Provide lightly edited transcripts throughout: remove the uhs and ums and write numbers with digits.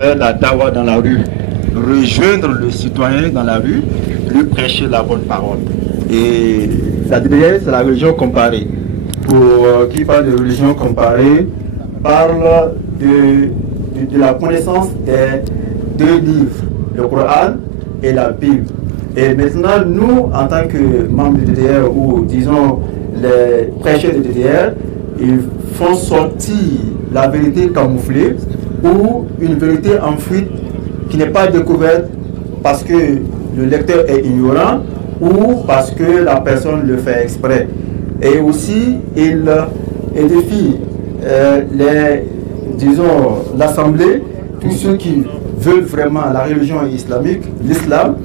Faire la dawa dans la rue, rejoindre le citoyen dans la rue, lui prêcher la bonne parole. Et la DDR, c'est la religion comparée. Pour qui parle de religion comparée, parle de la connaissance des deux livres, le Coran et la Bible. Et maintenant, nous, en tant que membres de DDR ou disons les prêcheurs de DDR, ils font sortir la vérité camouflée ou une vérité en fuite qui n'est pas découverte parce que le lecteur est ignorant ou parce que la personne le fait exprès. Et aussi, il défie l'Assemblée, tous ceux qui veulent vraiment la religion islamique, l'islam,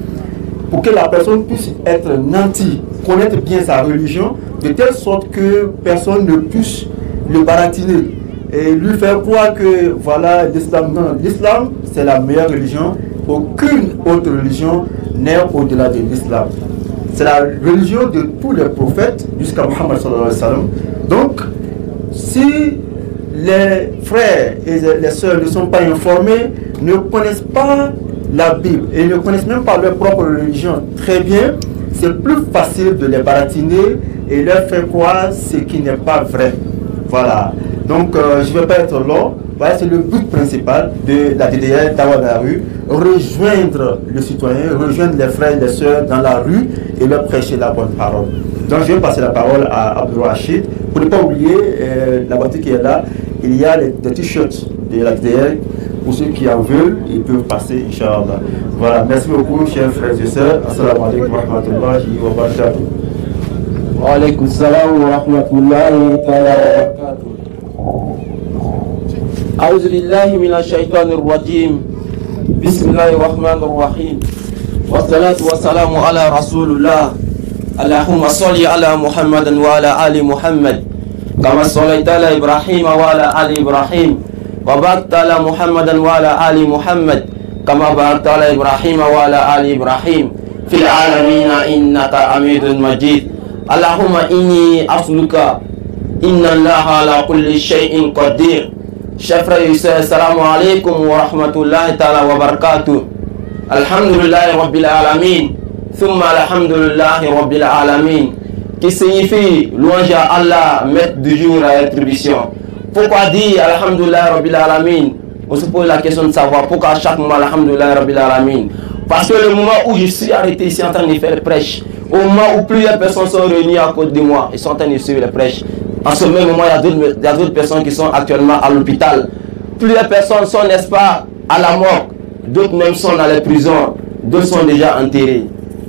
pour que la personne puisse être nantie, connaître bien sa religion, de telle sorte que personne ne puisse le baratiner et lui faire croire que voilà l'islam. Non, l'islam c'est la meilleure religion, aucune autre religion n'est au-delà de l'islam. C'est la religion de tous les prophètes jusqu'à Muhammad sallallahu alayhi wa sallam. Donc, si les frères et les sœurs ne sont pas informés, ne connaissent pas la Bible et ne connaissent même pas leur propre religion très bien, c'est plus facile de les baratiner et leur faire croire ce qui n'est pas vrai. Voilà. Donc, je ne vais pas être long. Voilà, c'est le but principal de la DDR, Dawa dans la rue, rejoindre le citoyen, rejoindre les frères et les sœurs dans la rue et leur prêcher la bonne parole. Donc, je vais passer la parole à Abdou Rachid. Pour ne pas oublier, la voiture qui est là, il y a des t-shirts de la DDR. Pour ceux qui en veulent, ils peuvent passer, Inch'Allah. Voilà, merci beaucoup, chers frères et sœurs. Assalamu alaikum wa rahmatullahi wa barakatuh. Wa alaikum salam wa rahmatullahi wa barakatuh. أعوذ بالله من الشيطان الرجيم بسم الله الرحمن الرحيم والصلاة والسلام على رسول الله اللهم صل على محمد وعلى آل محمد كما صليت على إبراهيم وعلى آل إبراهيم وبارك على محمد وعلى آل محمد كما باركت على إبراهيم وعلى آل إبراهيم في العالمين إنك حميد مجيد اللهم إني أسألك إن الله على كل شيء قدير. Chers frères et sœurs, assalamu alaikum wa rahmatullahi ta'ala wa barakatuh. Alhamdulillahi rabbil alamin. Thumma alhamdulillahi rabbil alamin. Qui signifie louange à Allah, maître du jour à rétribution. Pourquoi dire alhamdulillahi rabbil alamin? On se pose la question de savoir pourquoi à chaque moment alhamdulillahi rabbil alamin. Parce que le moment où je suis arrêté ici en train de faire le prêche, au moment où plusieurs personnes sont réunies à côté de moi et sont en train de suivre le prêche, en ce même moment, il y a d'autres personnes qui sont actuellement à l'hôpital. Plusieurs personnes sont, n'est-ce pas, à la mort. D'autres même sont dans les prisons. D'autres sont déjà enterrés.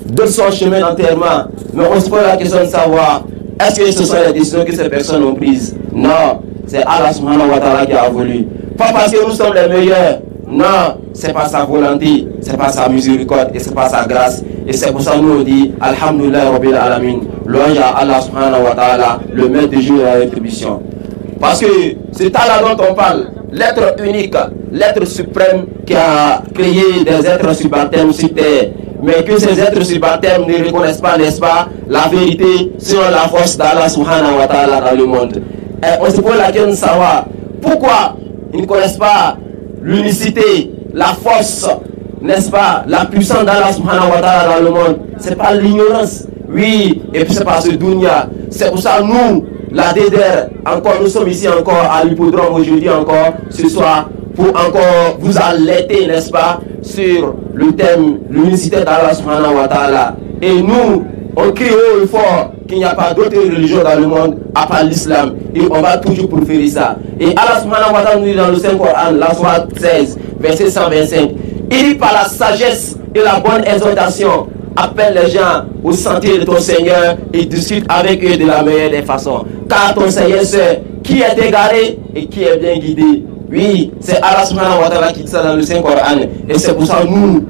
D'autres sont en chemin d'enterrement. Mais on se pose la question de savoir, est-ce que ce sont les décisions que ces personnes ont prises? Non, c'est Allah subhanahu wa ta'ala qui a voulu. Pas parce que nous sommes les meilleurs. Non, c'est pas sa volonté, c'est pas sa miséricorde et c'est pas sa grâce. Et c'est pour ça que nous on dit Alhamdulillah Rabbil Alamin. Louange à Allah subhanahu wa ta'ala, le maître du jour et de la rétribution. Parce que c'est Allah dont on parle, l'être unique, l'être suprême qui a créé des êtres subalternes sur terre. Mais que ces êtres subalternes ne reconnaissent pas, n'est-ce pas, la vérité sur la force d'Allah subhanahu wa ta'ala dans le monde. Et on se pose la question de savoir pourquoi ils ne connaissent pas l'unicité, la force, n'est-ce pas, la puissance d'Allah subhanahu wa ta'ala dans le monde. C'est pas l'ignorance, oui, et puis c'est pas ce dunya. C'est pour ça nous, la DDR, encore, nous sommes ici encore à l'hippodrome aujourd'hui encore, ce soir, pour encore vous alerter, n'est-ce pas, sur le thème, l'unicité d'Allah subhanahu wa ta'ala. Et nous, on crie haut et fort qu'il n'y a pas d'autre religion dans le monde à part l'islam. Et on va toujours préférer ça. Et Allah subhanahu wa ta'ala nous dit dans le Saint-Coran, la sourate 16, verset 125, il dit par la sagesse et la bonne exhortation, appelle les gens au sentier de ton Seigneur et discute avec eux de la meilleure des façons. Car ton Seigneur sait qui est égaré et qui est bien guidé. Oui, c'est Allah subhanahu wa ta'ala qui dit ça dans le Saint-Coran. Et c'est pour ça que nous,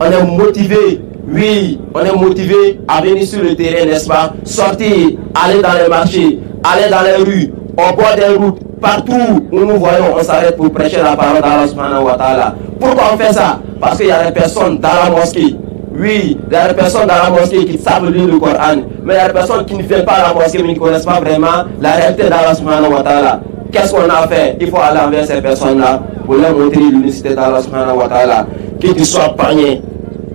on est motivés. Oui, on est motivé à venir sur le terrain, n'est-ce pas? Sortir, aller dans les marchés, aller dans les rues, au bord des routes, partout où nous voyons, on s'arrête pour prêcher la parole d'Allah subhanahu wa ta'ala. Pourquoi on fait ça? Parce qu'il y a des personnes dans la mosquée. Oui, il y a des personnes dans la mosquée qui savent lire le Coran. Mais il y a des personnes qui ne viennent pas à la mosquée mais qui ne connaissent pas vraiment la réalité d'Allah subhanahu wa ta'ala. Qu'est-ce qu'on a fait? Il faut aller envers ces personnes-là pour leur montrer l'unicité d'Allah subhanahu wa ta'ala. Que tu sois païen,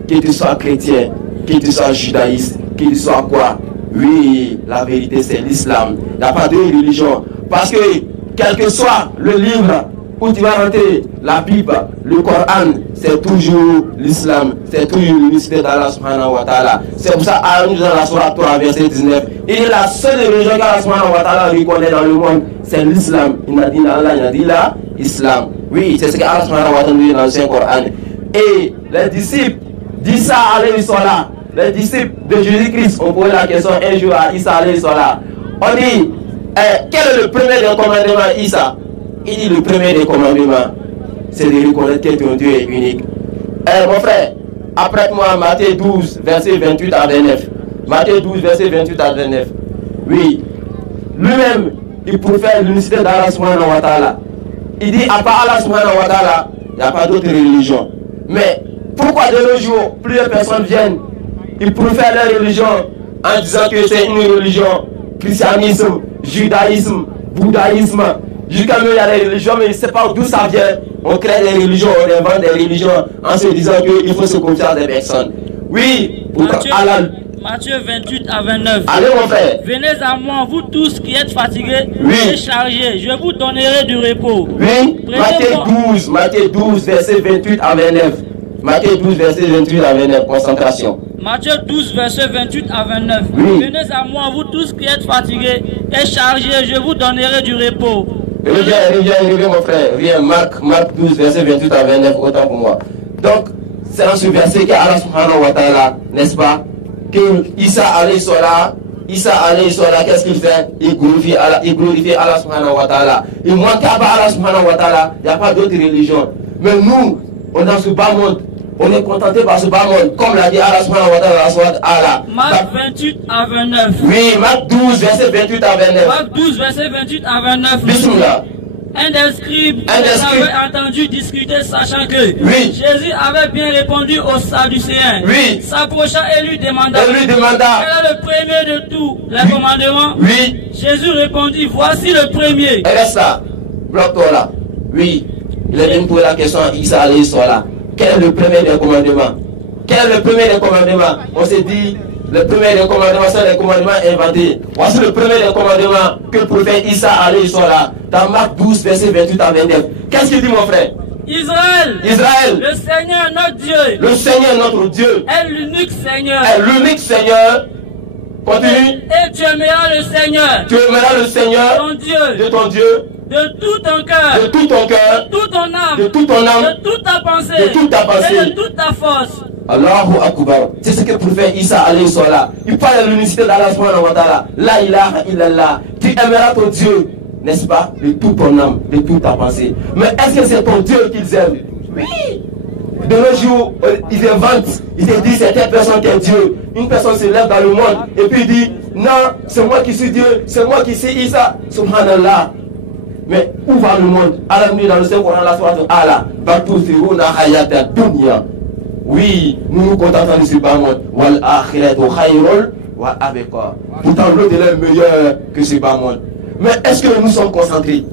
que tu sois chrétien, que tu sois judaïste, que tu sois quoi? Oui, la vérité c'est l'islam. Il n'y a pas de religion. Parce que, quel que soit le livre où tu vas rentrer, la Bible, le Coran, c'est toujours l'islam, c'est toujours l'unicité d'Allah subhanahu wa ta'ala. C'est pour ça, Allah nous dans la Sourate 3, verset 19, il est la seule religion qu'Allah subhanahu wa ta'ala reconnaît dans le monde, c'est l'islam. Il n'a dit Allah, il a dit là, islam. Oui, c'est ce qu'Allah subhanahu wa ta'ala nous dit dans le Saint-Coran. Et les disciples d'Issa alayhi salam, les disciples de Jésus-Christ ont posé la question un jour à Issa alayhi salam. On dit, quel est le premier des commandements Issa? Il dit le premier des commandements, c'est de reconnaître que ton Dieu est unique. Mon frère, apprête-moi Matthieu 12, verset 28 à 29. Matthieu 12, verset 28 à 29. Oui, lui-même, il profère l'unicité d'Allah subhanahu wa ta'ala. Il dit, à part Allah subhanahu wa ta'ala, il n'y a pas d'autre religion. Mais pourquoi de nos jours, plusieurs personnes viennent, ils profèrent leur religion en disant que c'est une religion, christianisme, judaïsme, bouddhisme. Jusqu'à nous, il y a des religions, mais il ne sait pas d'où ça vient. On crée des religions, on invente des religions en se disant qu'il faut se confier à des personnes. Oui, Matthieu 28 à 29. Allez mon frère. Venez à moi, vous tous qui êtes fatigués et chargés, je vous donnerai du repos. Oui, Matthieu 12, verset 28 à 29. Matthieu 12, verset 28 à 29, concentration. Matthieu 12, verset 28 à 29. Oui. Venez à moi, vous tous qui êtes fatigués et chargés, je vous donnerai du repos. Reviens mon frère, viens, Marc 12, verset 28 à 29, autant pour moi. Donc, c'est dans ce verset qu'Allah subhanahu wa ta'ala, n'est-ce pas, que Issa alayhi salam, qu'est-ce qu'il fait? Il glorifie Allah subhanahu wa ta'ala. Il montre qu'à part Allah subhanahu wa ta'ala, il n'y a pas d'autre religion. Mais nous, on est dans ce bas monde. On est contenté par ce bas monde, comme l'a dit Allah subhanahu wa ta'ala. Marc 28 à 29. Oui, Marc 12, verset 28 à 29. Marc 12, verset 28 à 29. Bismillah. Un des scribes avait entendu discuter, sachant que Jésus avait bien répondu aux Sadducéens. Oui. S'approcha et lui demanda quel est le premier de tous les commandements. Oui. Jésus répondit, voici le premier. Et reste là, bloque-toi là. Oui, il est venu poser la question à Issa alayhi salam. Quel est le premier des commandements? Quel est le premier des commandements? On s'est dit, le premier des commandements, c'est les commandements inventés. Voici le premier des commandements que le prophète Issa alayhi salam, dans Marc 12, verset 28 à 29. Qu'est-ce qu'il dit mon frère? Israël, le Seigneur notre Dieu, le Seigneur notre Dieu, est l'unique Seigneur. Continue. Et tu aimeras le Seigneur. Tu aimeras le Seigneur, ton Dieu, de ton Dieu, de tout ton cœur, de tout ton cœur, de toute ton âme, de toute ta pensée, de toute ta pensée, et de toute ta force. Allahu Akbar. C'est ce que le prophète Issa alayhi salam. Il parle de l'unicité d'Allah subhanahu wa ta'ala. La ilaha illallah. Tu aimeras ton Dieu, n'est-ce pas, de toute ton âme, de toute ta pensée. Mais est-ce que c'est ton Dieu qu'ils aiment? Oui. De nos jours, ils inventent, ils te disent c'est telle personne qui est Dieu. Une personne se lève dans le monde et puis il dit non, c'est moi qui suis Dieu, c'est moi qui suis Issa. Subhanallah. Mais où va le monde? Allah nous dit dans le Saint-Coran, la sourate Allah, Batuthiruna hayata dunya. Oui, nous nous contentons de ce bas monde. Wal akhiratu khayrun wa abqa. Pourtant, l'autre est meilleur que ce bas monde. Mais est-ce que nous sommes concentrés?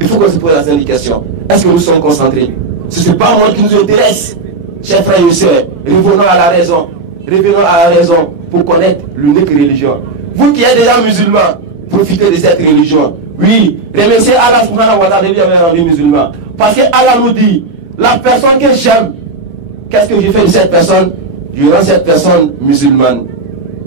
Il faut qu'on se pose la seule question. Est-ce que nous sommes concentrés? C'est ce bas monde qui nous intéresse. Chers frères et sœurs, revenons à la raison. Revenons à la raison pour connaître l'unique religion. Vous qui êtes déjà musulmans, profitez de cette religion. Oui, remerciez Allah subhanahu wa ta'ala de lui avoir rendu musulman. Parce que Allah nous dit, la personne que j'aime, qu'est-ce que je fais de cette personne? Je rends cette personne musulmane.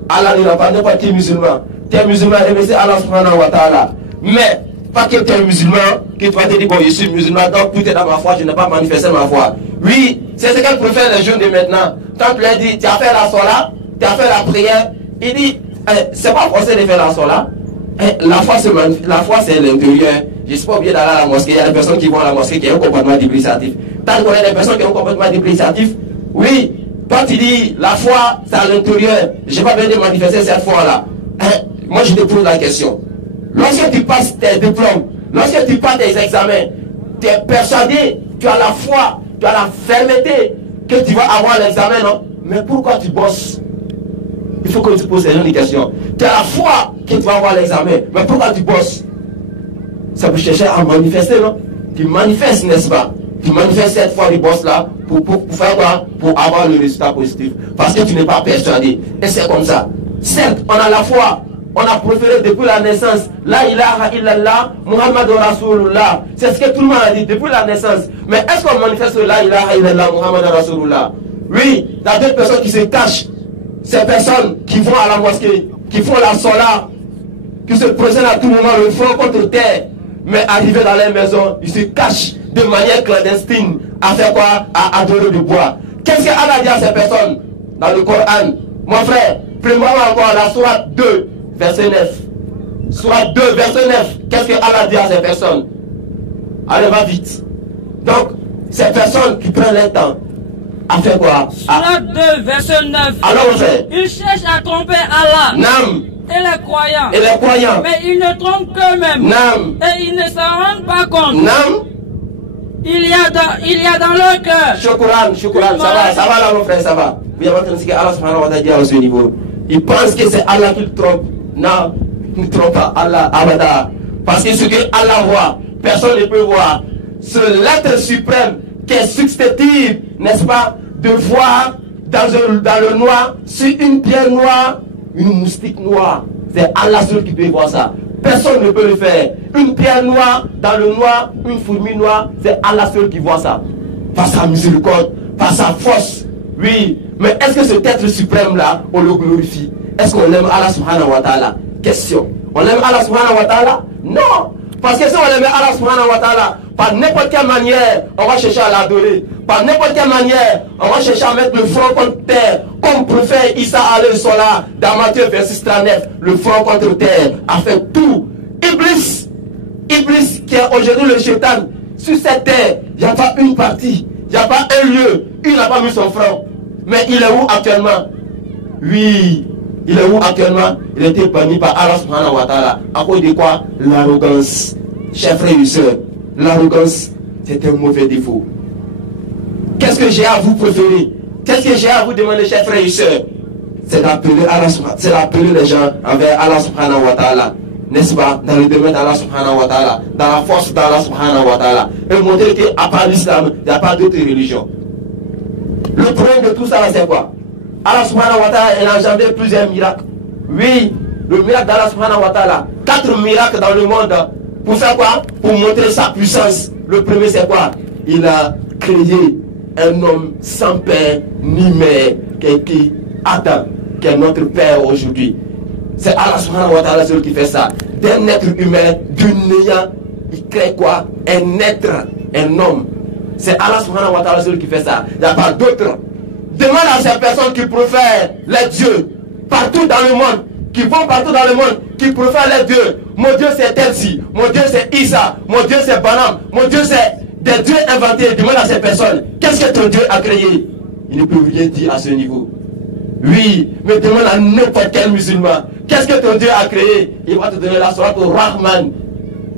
Allah ne rend pas n'importe qui musulman. Tu es musulman, remerciez Allah subhanahu wa ta'ala. Mais, pas que tu es musulman, que tu vas te dire, bon, je suis musulman, donc tout est dans ma foi, je n'ai pas manifesté ma foi. Oui, c'est ce qu'elle préfère les jeunes de maintenant. Quand tu leur dis, tu as fait la sola, tu as fait la prière, il dit, c'est pas forcé de faire la sola. La foi c'est l'intérieur. Je ne suis pas obligé d'aller à la mosquée. Il y a des personnes qui vont à la mosquée qui ont un comportement dépréciatif. Tant qu'on a des personnes qui ont un comportement dépréciatif, oui, quand tu dis la foi c'est à l'intérieur, je n'ai pas besoin de manifester cette foi-là. Moi je te pose la question. Lorsque tu passes tes diplômes, lorsque tu passes tes examens, tu es persuadé, tu as la foi, tu as la fermeté que tu vas avoir l'examen, non? Mais pourquoi tu bosses? Il faut que tu poses une question. Tu as la foi que tu vas avoir l'examen, mais pourquoi tu bosses? Ça peut chercher à manifester, non? qui manifeste, n'est-ce pas, qui manifeste cette foi du boss là pour faire quoi? Pour avoir le résultat positif. Parce que tu n'es pas persuadé. Et c'est comme ça. Certes, on a la foi. On a proféré depuis la naissance. La ilaha illallah, Muhammad Rasulullah. C'est ce que tout le monde a dit depuis la naissance. Mais est-ce qu'on manifeste la ilaha illallah, Muhammad Rasulullah? Oui, il y a d'autres personnes qui se cachent. Ces personnes qui vont à la mosquée, qui font la sola, qui se présentent à tout moment le front contre terre. Mais arrivés dans les maisons, ils se cachent de manière clandestine à faire quoi? À adorer du bois. Qu'est-ce que Allah dit à ces personnes dans le Coran? Mon frère, prenez-moi encore la sourate 2, verset 9. Sourate 2, verset 9. Qu'est-ce que Allah dit à ces personnes? Allez, va vite. Donc, ces personnes qui prennent le temps à faire quoi? Sourate 2, verset 9. Alors, on fait. Ils cherchent à tromper Allah. Nam. Et les croyants. Et les croyants. Mais ils ne trompent qu'eux-mêmes. Nam. Et ils ne s'en rendent pas compte. Nam. Il y a dans leur cœur. Shukran. Ça va là, mon frère, ça va. Vous avez entendu ce que Allah subhanahu wa ta'ala à ce niveau. Ils pensent que c'est Allah qui le trompe. Non, il ne trompe pas Allah, abada. Parce que ce que Allah voit, personne ne peut voir. Ce l'être suprême qui est susceptible, n'est-ce pas, de voir dans le noir, sur une pierre noire, une moustique noire. C'est Allah seul qui peut voir ça. Personne ne peut le faire. Une pierre noire, dans le noir, une fourmi noire, c'est Allah seul qui voit ça. Par sa miséricorde, par sa force. Oui, mais est-ce que cet être suprême-là, on le glorifie? Est-ce qu'on aime Allah subhanahu wa ta'ala? Question. On aime Allah subhanahu wa ta'ala? Non. Parce que si on aime Allah subhanahu wa ta'ala, par n'importe quelle manière, on va chercher à l'adorer. Par n'importe quelle manière, on va chercher à mettre le front contre terre. Comme prophète Isa alayhi salam dans Matthieu verset 39, le front contre terre a fait tout. Iblis qui est aujourd'hui le shaitan, sur cette terre, il n'y a pas une partie, il n'y a pas un lieu, il n'a pas mis son front. Mais il est où actuellement? Oui, il est où actuellement? Il a été banni par Allah subhanahu wa ta'ala. À cause de quoi? L'arrogance. Chers frères et sœurs, l'arrogance, c'est un mauvais défaut. Qu'est-ce que j'ai à vous préférer? Qu'est-ce que j'ai à vous demander, chers frères et sœurs? C'est d'appeler les gens envers Allah subhanahu wa ta'ala. N'est-ce pas? Dans le domaine d'Allah subhanahu wa ta'ala, dans la force d'Allah subhanahu wa ta'ala. Et montrer qu'à part l'islam, il n'y a pas d'autre religion. Le problème de tout ça, c'est quoi? Allah subhanahu wa ta'ala a engendré plusieurs miracles. Oui, le miracle d'Allah subhanahu wa ta'ala. 4 miracles dans le monde. Pour faire quoi? Pour montrer sa puissance. Le premier, c'est quoi? Il a créé un homme sans père ni mère, qui est Adam, qui est notre père aujourd'hui. C'est Allah subhanahu wa ta'ala celui qui fait ça. D'un être humain, du néant, il crée quoi? Un être, un homme. C'est Allah subhanahu wa ta'ala celui qui fait ça. Il n'y a pas d'autre. Demande à ces personnes qui profèrent les dieux partout dans le monde, qui vont partout dans le monde, qui profèrent les dieux. Mon Dieu c'est tel-ci, mon Dieu c'est Isa, mon Dieu c'est Banam, mon Dieu c'est des dieux inventés. Demande à ces personnes, qu'est-ce que ton Dieu a créé? Il ne peut rien dire à ce niveau. Oui, mais demande à n'importe quel musulman, qu'est-ce que ton Dieu a créé? Il va te donner la sourate Ar-Rahman.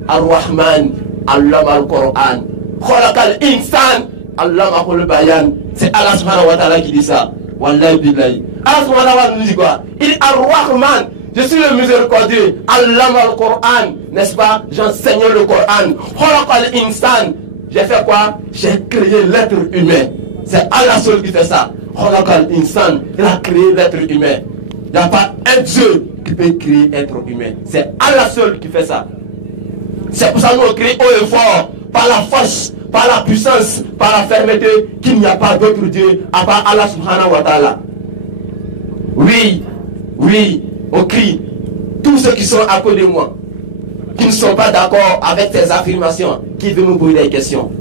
Ar-Rahman, Allah al-Qur'an. Khalaqal insan, Allah ma'akul bayan. C'est Allah subhanahu wa ta'ala qui dit ça. Wallahi billahi. Allah subhanahu wa ta'ala nous dit quoi? Il est Ar-Rahman. Je suis le miséricordieux. Allah al-Qur'an. N'est-ce pas? J'enseigne le Coran. Khalaqal insan. J'ai fait quoi? J'ai créé l'être humain. C'est Allah seul qui fait ça. Khalaqal insan. Il a créé l'être humain. Il n'y a pas un Dieu qui peut créer l'être humain. C'est Allah seul qui fait ça. C'est pour ça que nous crions haut et fort, par la force, par la puissance, par la fermeté, qu'il n'y a pas d'autre Dieu à part Allah subhanahu wa ta'ala. Oui, on crie. Tous ceux qui sont à côté de moi, qui ne sont pas d'accord avec ces affirmations, qui veulent me poser des questions.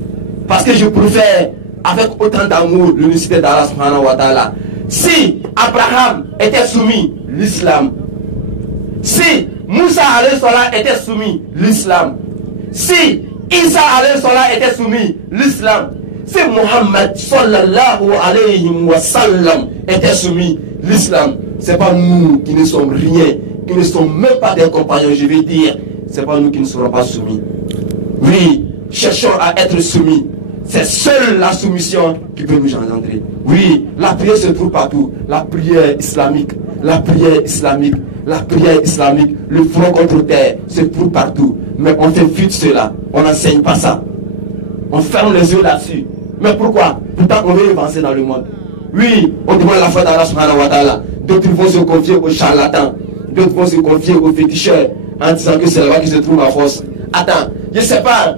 Parce que je préfère, avec autant d'amour, l'unicité d'Allah subhanahu wa ta'ala. Si Abraham était soumis, l'islam. Si Moussa alayhi salam était soumis, l'islam. Si Isa alayhi salam était soumis, l'islam. Si Muhammad sallallahu alayhi wa sallam était soumis, l'islam. C'est pas nous qui ne sommes rien, qui ne sommes même pas des compagnons, je vais dire. C'est pas nous qui ne serons pas soumis. Oui, cherchons à être soumis. C'est seule la soumission qui peut nous engendrer. Oui, la prière se trouve partout. La prière islamique, la prière islamique, la prière islamique, le front contre terre se trouve partout. Mais on fait fuite cela. On n'enseigne pas ça. On ferme les yeux là-dessus. Mais pourquoi? Pourtant, on veut avancer dans le monde. Oui, on demande la foi d'Allah subhanahu wa ta'ala. D'autres vont se confier aux charlatans. D'autres vont se confier aux féticheurs en disant que c'est là-bas qui se trouve la force. Attends, je sais pas.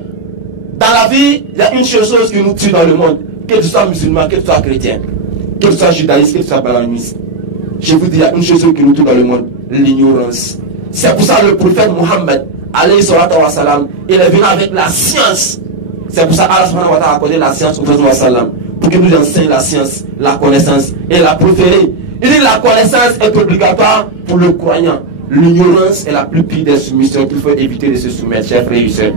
Dans la vie, il y a une chose qui nous tue dans le monde. Que tu sois musulman, que tu sois chrétien, que tu sois judaïste, que tu sois balaniste. Je vous dis, il y a une chose qui nous tue dans le monde, l'ignorance. C'est pour ça que le prophète Mohammed, alayhi salatu wa salam, il est venu avec la science. C'est pour ça qu'Allah subhanahu wa ta'ala a accordé la science au prophète wa salam, pour qu'il nous enseigne la science, la connaissance et la préférée. Il dit la connaissance est obligatoire pour le croyant. L'ignorance est la plus pire des soumissions qu'il faut éviter de se soumettre, chers frères et sœurs.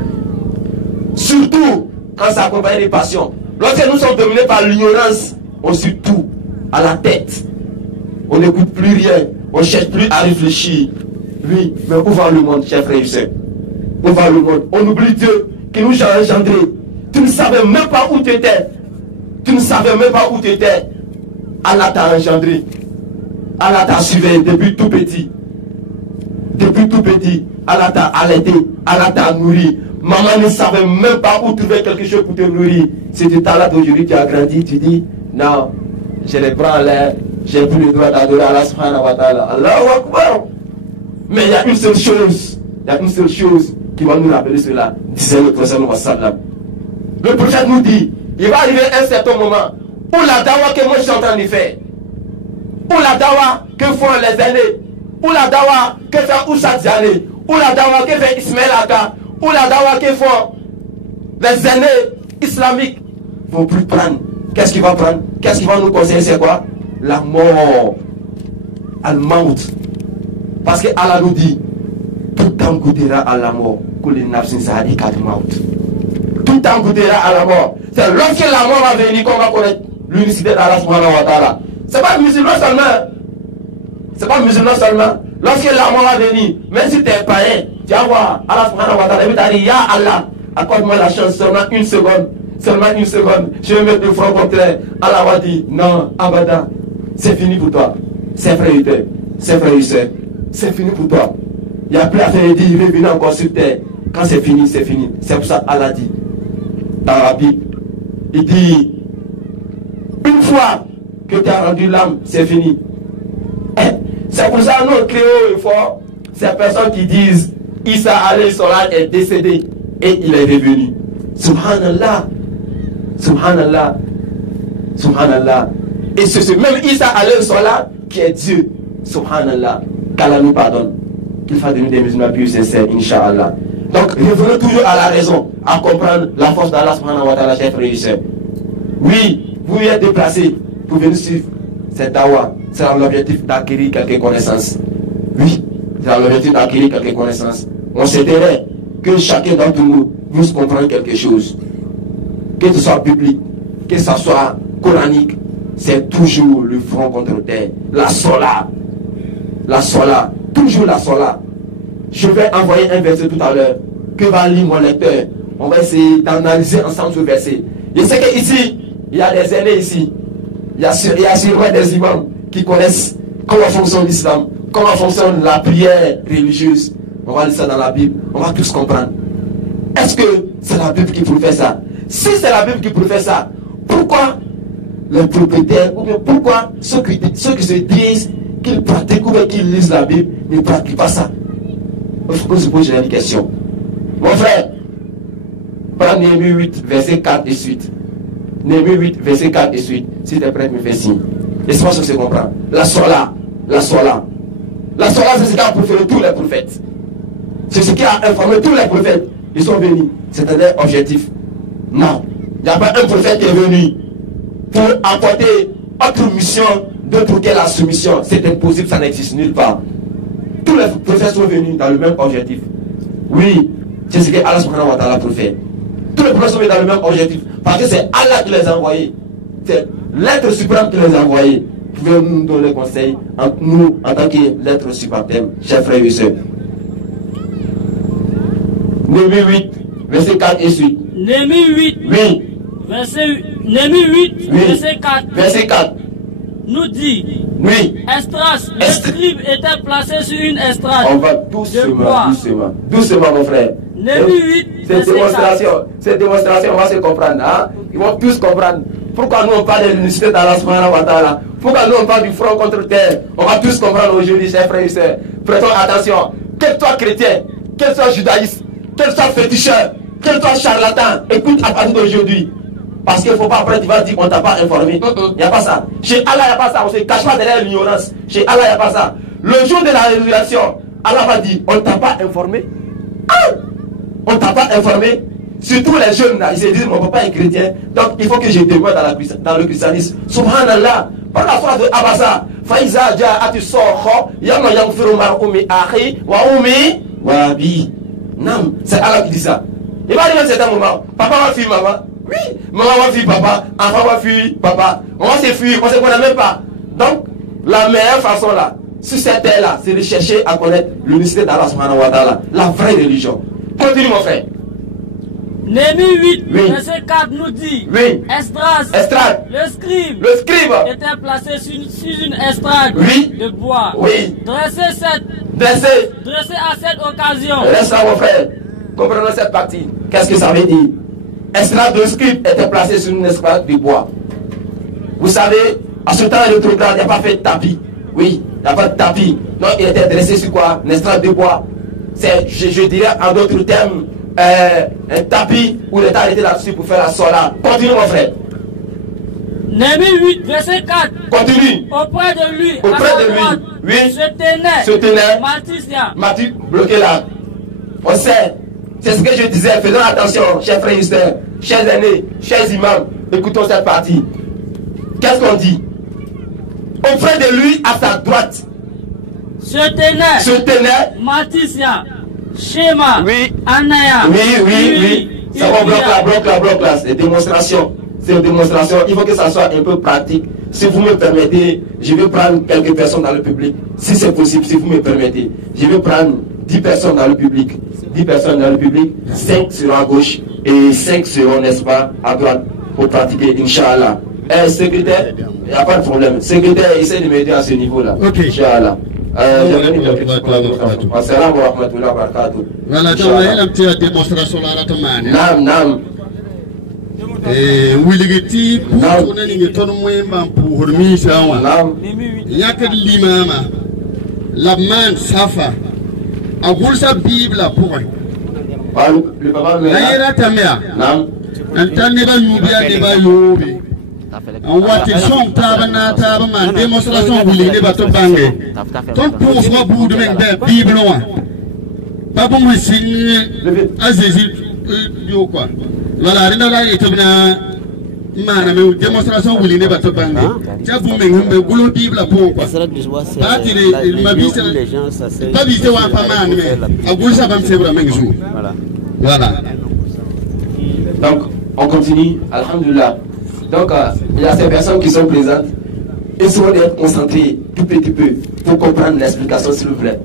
Surtout quand ça accompagne des passions. Lorsque nous sommes dominés par l'ignorance, on suit tout à la tête. On n'écoute plus rien. On ne cherche plus à réfléchir. Oui, mais où va le monde, chers frères et sœurs? Où va le monde? On oublie Dieu qui nous a engendrés. Tu ne savais même pas où tu étais. Tu ne savais même pas où tu étais. Allah t'a engendré. Allah t'a surveillé depuis tout petit. Depuis tout petit, Allah t'a allaité. Allah t'a nourri. Maman ne savait même pas où trouver quelque chose pour te nourrir. C'est de talent d'aujourd'hui qui a grandi. Tu dis, non, je les prends en l'air. J'ai plus le droit d'adorer Allah subhanahu wa ta'ala. Allahu Akbar. Mais il y a une seule chose. Il y a une seule chose qui va nous rappeler cela. Disait le prophète sallam. Le prophète nous dit, il va arriver un certain moment où la dawa que moi je suis en train de faire, où la dawa que font les aînés, où la dawa que fait Oussa Diané, où la dawa que fait Ismaël Aka, où la dawa que font les aînés islamiques vont plus prendre. Qu'est-ce qu'il va prendre? Qu'est-ce qu'il va nous conseiller? C'est quoi? La mort. Al-Maut. Parce que Allah nous dit, tout temps goûtera à la mort. Tout temps goûtera à la mort. C'est lorsque la mort va venir qu'on va connaître l'unicité d'Allah subhanahu wa ta'ala. C'est pas musulman seulement. C'est pas musulman seulement. Lorsque la mort va venir, même si tu es païen, tu vas voir Allah subhanahu wa ta'ala. Il va dire, Ya Allah, accorde-moi la chance seulement une seconde. Seulement une seconde. Je vais mettre le front contraire. Allah va dire, non, Abada, c'est fini pour toi. C'est frère et sœur. C'est frère et sœur. C'est fini pour toi. Il n'y a plus à faire. Il dit, il va venir encore sur terre. Quand c'est fini, c'est fini. C'est pour ça qu'Allah dit, dans la Bible, il dit, une fois que tu as rendu l'âme, c'est fini. C'est pour ça que nous créons fort ces personnes qui disent, Isa alayhi salam est décédé et il est revenu. Subhanallah. Subhanallah. Subhanallah. Et c'est même Isa alayhi salam qui est Dieu. Subhanallah. Qu'Allah nous pardonne. Qu'il fasse de nous des musulmans plus sincères, Inch'Allah. Donc, revenons toujours à la raison, à comprendre la force d'Allah subhanahu wa ta'ala, chers frères et sœurs. Oui, vous êtes déplacés pour venir suivre cette dawa. C'est l'objectif d'acquérir quelques connaissances. Oui, c'est l'objectif d'acquérir quelques connaissances. On s'aiderait que chacun d'entre nous puisse comprendre quelque chose. Que ce soit biblique, que ce soit coranique, c'est toujours le front contre terre. La sola. La sola. Toujours la sola. Je vais envoyer un verset tout à l'heure que va lire mon lecteur. On va essayer d'analyser ensemble ce verset. Je sais qu'ici, il y a des aînés ici. Il y a sûrement des imams qui connaissent comment fonctionne l'islam, comment fonctionne la prière religieuse. On va lire ça dans la Bible. On va tous comprendre. Est-ce que c'est la Bible qui prouve ça? Si c'est la Bible qui prouve ça, pourquoi les propriétaires, ou bien pourquoi ceux qui se disent qu'ils pratiquent ou bien qu'ils lisent la Bible ne pratiquent pas ça? Il faut qu'on se pose une question. Mon frère, prends Néhémie 8, verset 4 et suite. Néhémie 8, verset 4 et suite. Si tu es prêt, me fais signe. Laisse-moi ce que je comprends. La sola. La sola. La sola, c'est ce qui a préféré tous les prophètes. C'est ce qui a informé tous les prophètes. Ils sont venus. C'était leur objectif. Non. Il n'y a pas un prophète qui est venu pour apporter autre mission d'autre que la soumission. C'est impossible, ça n'existe nulle part. Tous les prophètes sont venus dans le même objectif. Oui, c'est ce que Allah subhanahu wa ta'ala fait. Tous les prophètes sont venus dans le même objectif. Parce que c'est Allah qui les a envoyés. C'est l'être suprême qui les a envoyés. Vous pouvez nous donner conseil, nous, en tant que l'être suprême, chers frères et sœurs. Néhémie 8, verset 4 et suite. Néhémie 8. Oui. Néhémie 8, oui. Verset 4. Verset 4. Nous dit. Oui. Estras, le scribe était placé sur une estrade. On va doucement, doucement. Doucement, mon frère. Néhémie 8, Cette démonstration, on va se comprendre. Hein? Ils vont tous comprendre. Pourquoi nous on parle de l'unicité d'Allah subhanahu wa ta'ala? Pourquoi nous on parle du front contre terre? On va tous comprendre aujourd'hui, chers frères et sœurs. Prêtons attention. Quel soit chrétien, quel soit judaïste, quel soit féticheur, quel soit charlatan, écoute à partir d'aujourd'hui. Parce qu'il ne faut pas après tu vas dire qu'on ne t'a pas informé. Il n'y a pas ça. Chez Allah, il n'y a pas ça. On ne se cache pas derrière l'ignorance. Chez Allah, il n'y a pas ça. Le jour de la révélation, Allah va dire, on ne t'a pas informé. On ne t'a pas informé. Surtout les jeunes là, ils se disent mon papa est chrétien, donc il faut que je demeure dans le christianisme. Subhanallah, par la phrase de Abasa, Faïza Ja'atu Sokho, Yama Yamfiru Mar'umi Ahi, Wa Umi, Wabi. Non, c'est Allah qui dit ça. Il va arriver à un certain moment, papa va fuir maman. Oui, maman va fuir papa, enfant va fuir papa. On va se fuir, on ne se connaît même pas. Donc, la meilleure façon là, sur cette terre là, c'est de chercher à connaître l'unicité d'Allah subhanahu wa ta'ala, la vraie religion. Continue mon frère. Néhémie 8, verset 4 nous dit, Esdras, le scribe était placé sur une estrade de bois, dressé à cette occasion. Reste là mon frère, comprenons cette partie. Qu'est-ce que ça veut dire? Esdras, le scribe était placé sur une estrade de bois. Vous savez, à ce temps il n'y a pas fait de tapis. Oui, il n'y a pas de tapis. Donc il était dressé sur quoi? Une estrade de bois. C'est, je dirais en d'autres termes, un tapis où l'État arrêté là-dessus pour faire la sola. Continue mon frère. Néhémie 8, verset 4. Continue. Auprès de lui, se tenait Matthieu, bloqué là. On sait, c'est ce que je disais. Faisons attention, chers frères et sœurs, chers aînés, chers imams. Écoutons cette partie. Qu'est-ce qu'on dit? Auprès de lui, à sa droite, se tenait Mattisia, Shema, Anaya. Oui. Ça va bloc là. C'est une démonstration. Il faut que ça soit un peu pratique. Si vous me permettez, je vais prendre quelques personnes dans le public. Si c'est possible, si vous me permettez. Je vais prendre 10 personnes dans le public. 5 seront à gauche et 5 seront, n'est-ce pas, à droite pour pratiquer, Inch'Allah. Secrétaire, il n'y a pas de problème. Secrétaire, essaie de m'aider à ce niveau-là. Ok. Inch'Allah. Assalamu rahmatullahi wa barakatuh. Voilà, tu as une petite démonstration là. Nam. Willigiti pour tourner ton moyen pour hormis ça. Il y a que l'imam, la main safa, a voulu sa Bible pour le papa me a ta mère. Nam. Un temps n'est pas noubia de bayobi. On voit tes sons tabana, démonstration vous les débattons bangé. Ton pour soi bout de même Bible loin. Pas pour me signer à Zézil, quoi. Voilà, Renala est une démonstration vous les débattons bangé. Tiens, vous me boulot Bible pour quoi. Pas visé ou pas mal, mais à vous ça va me servir à même jour. Voilà. Donc, on continue, alhamdulillah. Donc, il y a ces personnes qui sont présentes. Essayons d'être concentrés tout petit peu pour comprendre l'explication, s'il vous plaît.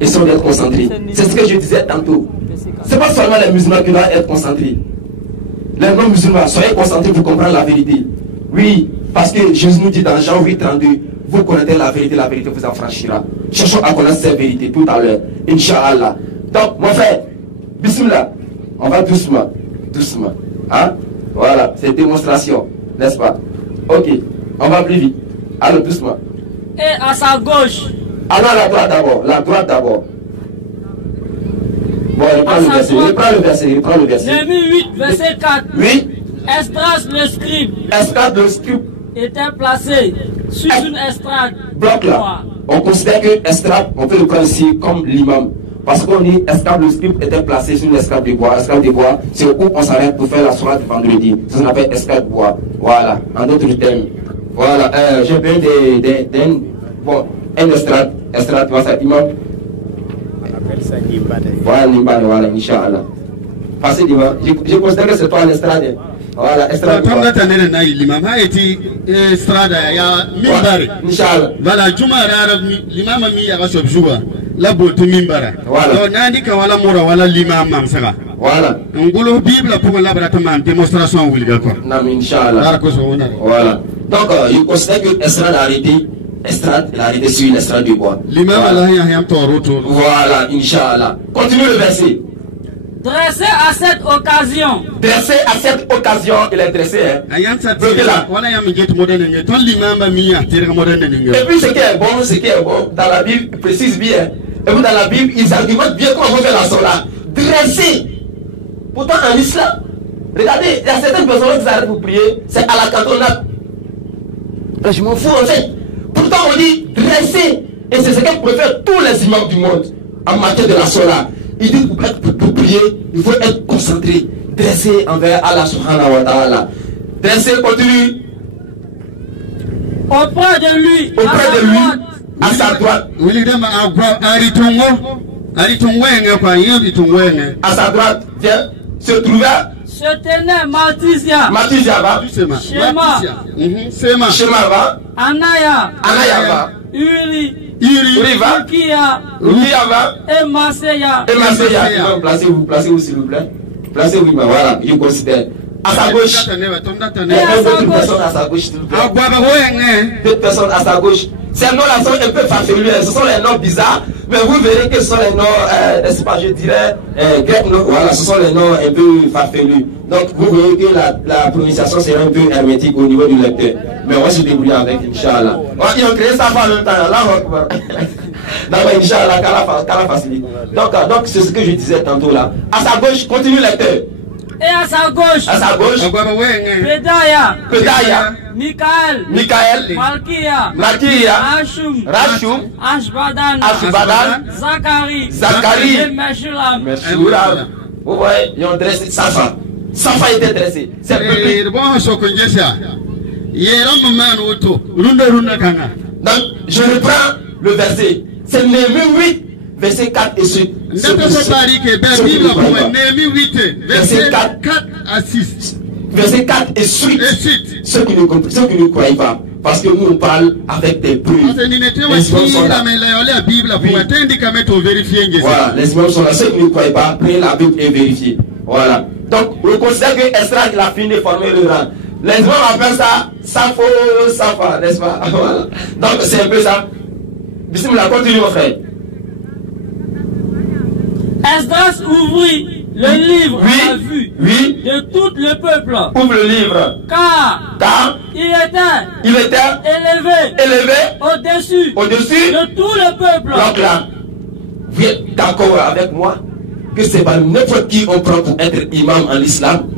Essayons d'être concentrés. C'est ce que je disais tantôt. Ce n'est pas seulement les musulmans qui doivent être concentrés. Les non-musulmans, soyez concentrés pour comprendre la vérité. Oui, parce que Jésus nous dit dans Jean 8, 32, vous connaissez la vérité vous affranchira. Cherchons à connaître cette vérité tout à l'heure. Inch'Allah. Donc, mon frère, bismillah, on va doucement. Hein? Voilà, c'est démonstration. N'est-ce pas? Ok, on va plus vite. Alors doucement. Et à sa gauche. Alors la droite d'abord. Bon, il prend le verset. Néhémie 8, verset 4. Oui. Esdras le scribe était placé sur une estrade. Bloc là. On considère que estrade, on peut le prendre ici comme l'imam. Parce qu'on dit esclave, le scribe était placé sur une esclave de bois. Esclave de bois, c'est où on s'arrête pour faire la soirée du vendredi. Ça s'appelle esclave de bois. Voilà, en d'autres termes. Voilà, j'ai besoin un estrade, tu vois ça, imam. On appelle ça Nimbane. Voilà, Nimbane, voilà, Inch'Allah. Passez devant. Je considère que c'est toi un estrade. Voilà, estrade. Comme l'imam a été estrade, il y a Nimbare. Inch'Allah. Voilà, Juma Arab, l'imam a mis à Sobjoua. La beauté Mimbara. Voilà. Nandi Kawala Moura, voilà l'imam Mamsara. Voilà. On goulot Bible pour l'abrataman, démonstration ou d'accord. Non, Inch'Allah. Voilà. Donc, il considère que estrade a arrêté. Il a arrêté sur une estrade de bois. L'imam Allah y a un taureau. Voilà, Inch'Allah. Continue le verset. Dressé à cette occasion. Dressé à cette occasion, il est dressé. Hein. Et puis ce qui est bon, dans la Bible, il précise bien. Et puis dans la Bible, ils argumentent bien comment on fait la sola. Dressé. Pourtant en islam, regardez, il y a certaines personnes qui s'arrêtent pour prier, c'est à la cantonade. Je m'en fous en fait. Pourtant on dit dressé. Et c'est ce que préfèrent tous les imams du monde en matière de la sola. Il dit pour prier, il faut être concentré, dressé envers Allah subhanahu wa ta'ala. Dressé, continue. Auprès de lui, à sa droite. À sa droite, tiens, se trouvait. Se tenait Matisia. Matisia va. Shema va. Anaya va. Uri va. Rukia va. Et Maseya. Placez-vous s'il vous plaît. Placez-vous, voilà, je considère. À sa gauche. Deux personnes à sa gauche, s'il vous plaît. Deux personnes à sa gauche. Ces noms-là sont un peu farfelus, ce sont les noms bizarres, mais vous verrez que ce sont les noms, n'est-ce pas, je dirais, grecs, voilà, ce sont les noms un peu farfelus. Donc vous voyez que la prononciation sera un peu hermétique au niveau du lecteur. Mais on va se débrouiller avec, Inch'Allah. Ils ont créé ça en même temps, là, donc, Inch'Allah, qu'Allah facilite. Donc c'est ce que je disais tantôt là. À sa gauche, continue lecteur. Et à sa gauche, Pedaya, Mikaël, Malkia, Rashum, Ashbadan, Zacharie, et Meshulam. Vous voyez, ils ont dressé Safa. Safa était dressé. C'est le public. Donc, je reprends le verset. C'est Néhémie 8, verset 4 et 8. Verset 4 à 6. Verset 4 et 8. Ceux qui ne croient pas. Parce que nous on parle avec des preuves. Les imams sont là. Voilà, les imams sont là. Ceux qui ne croient pas, prenez la Bible et vérifiez. Voilà. Donc, on considère que Esdras il a fini de former le rang. Les imams appellent ça Safa, n'est-ce pas? Voilà. Donc, c'est un peu ça. Bismillah, continue mon frère. Esdras ouvrit le livre à la vue de tout le peuple. Ouvre le livre. Car il était élevé au-dessus de tout le peuple. Donc là, vous êtes d'accord avec moi que c'est pas n'importe qui on prend pour être imam en islam.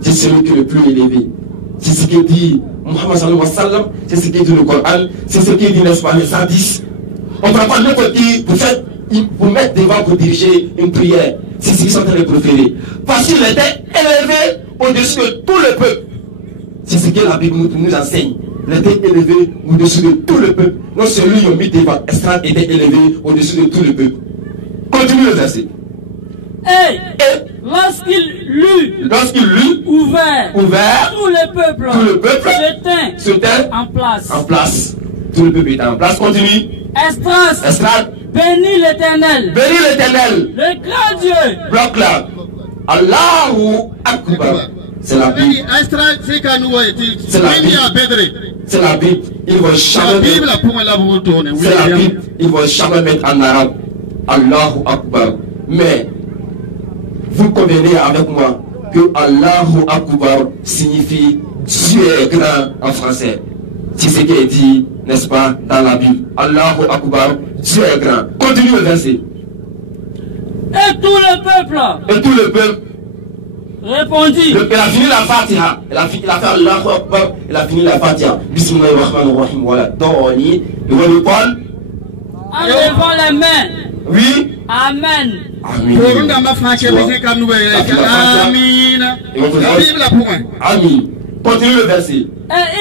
C'est celui qui est le plus élevé. C'est ce que dit Muhammad sallallahu alayhi wa sallam, c'est ce que dit le Coran, c'est ce que dit n'est-ce pas les hadiths. On ne prend pas n'importe qui pour mettre devant pour diriger une prière. C'est ce qu'ils sont en train de préférer. Parce qu'il était élevé au-dessus de tout le peuple. C'est ce que la Bible nous enseigne. Il était élevé au-dessus de tout le peuple. Non, celui qui a mis devant Esdras était élevé au-dessus de tout le peuple. Continue le verset. Et lorsqu'il lut, ouvert, tout le peuple se tint en place. Tout le peuple était en place. Continue. Esdras bénit l'Éternel. Le grand Dieu. Bloc là. Allahu Akbar. C'est la Bible. C'est la Bible. Il va jamais mettre. C'est la Bible. Il va jamais mettre en arabe. Allahu Akbar. Mais vous convenez avec moi que Allahu Akbar signifie Dieu est grand en français. C'est ce qui est dit, n'est-ce pas, dans la Bible. Allahu Akbar, Dieu est grand. Continue le verset. Et tout le peuple répondit. Il a fini la Fatiha. Il a fait Allahu Akbar. Il a fini la Fatiha. Bismillahirrahmanirrahim. Voilà. Donc on y répond. En levant les mains. Oui. Amen. Amen. Amen. Continue le verset. Et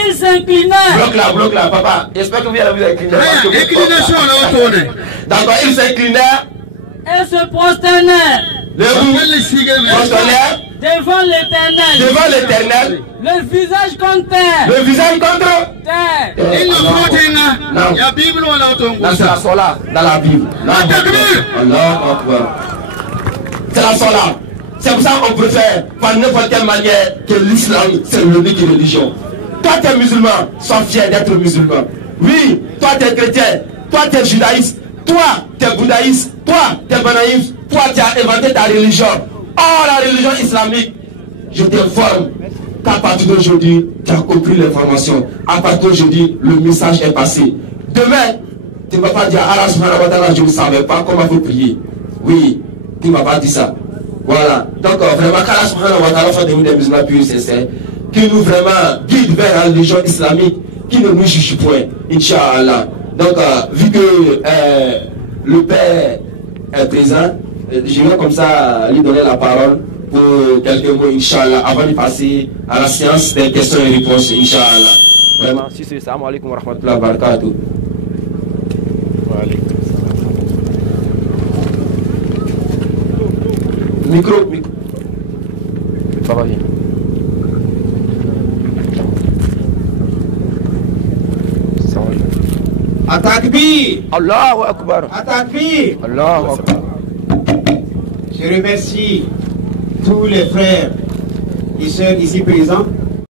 il s'inclinait. Bloc là, papa. J'espère que vous allez vous incliner. D'accord, il s'inclinait. Et se prosternait. Devant l'Éternel. Le visage contre terre. Terre. C'est la sola dans la Bible. C'est la sola. C'est pour ça qu'on préfère par n'importe quelle manière que l'islam c'est l'unique religion. Toi tu es musulman, sois fier d'être musulman. Oui, toi tu es chrétien, toi tu es judaïste, toi tu es bouddhaïste, toi tu es banaïste, toi tu as inventé ta religion. Or, la religion islamique, je t'informe qu'à partir d'aujourd'hui, tu as compris l'information. À partir d'aujourd'hui, le message est passé. Demain, tu ne vas pas dire Allah subhanahu wa ta'ala, je ne savais pas comment faut prier. Oui, tu ne vas pas dire ça. Voilà. Donc, vraiment, qu'Allah subhanahu wa ta'ala fasse de nous des musulmans purs et sincères, qui nous vraiment guide vers la religion islamique, qui ne nous juge point, Inch'Allah. Donc, vu que le Père est présent, je vais comme ça lui donner la parole pour quelques mots, Inch'Allah, avant de passer à la séance des questions et réponses, Inch'Allah. Vraiment, si c'est ça, salam alaikum wa rahmatullahi wa barakatuh. Micro. Ça va bien. Atakbir! Allahu Akbar! Atakbir! Allahu Akbar! Je remercie tous les frères et sœurs ici présents